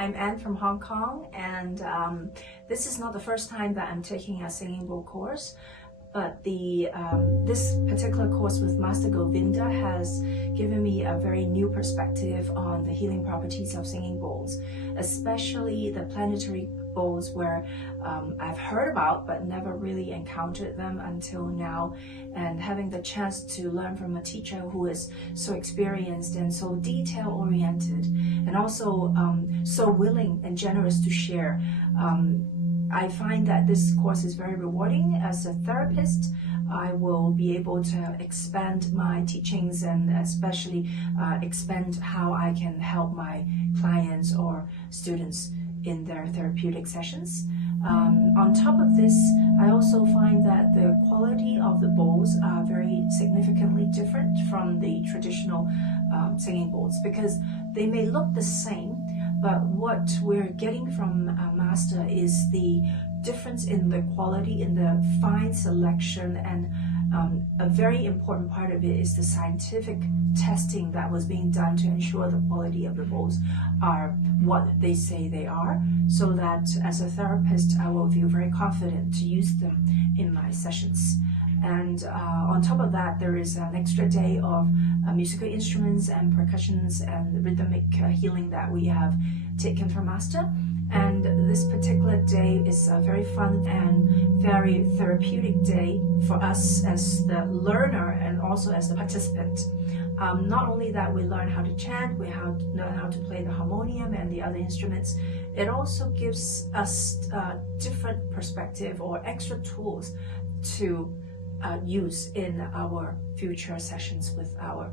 I'm Ann from Hong Kong, and this is not the first time that I'm taking a singing bowl course, but this particular course with Master Govinda has given me a very new perspective on the healing properties of singing bowls, especially the planetary bowls, where I've heard about but never really encountered them until now. And having the chance to learn from a teacher who is so experienced and so detail-oriented, and also so willing and generous to share, I find that this course is very rewarding. As a therapist, I will be able to expand my teachings and especially expand how I can help my clients or students in their therapeutic sessions. On top of this, I also find that the quality of the bowls are very significantly different from the traditional singing bowls, because they may look the same, but what we're getting from Master is the difference in the quality, in the fine selection, and a very important part of it is the scientific testing that was being done to ensure the quality of the bowls are what they say they are, so that as a therapist I will feel very confident to use them in my sessions. And on top of that, there is an extra day of musical instruments and percussions and rhythmic healing that we have taken from Master. And this particular day is a very fun and very therapeutic day for us as the learner and also as the participant. Not only that we learn how to chant, we learn how to play the harmonium and the other instruments, it also gives us a different perspective or extra tools to use in our future sessions with our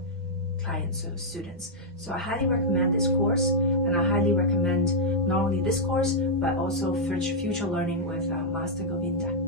clients or students. So I highly recommend this course, and I highly recommend not only this course but also future learning with Master Govinda.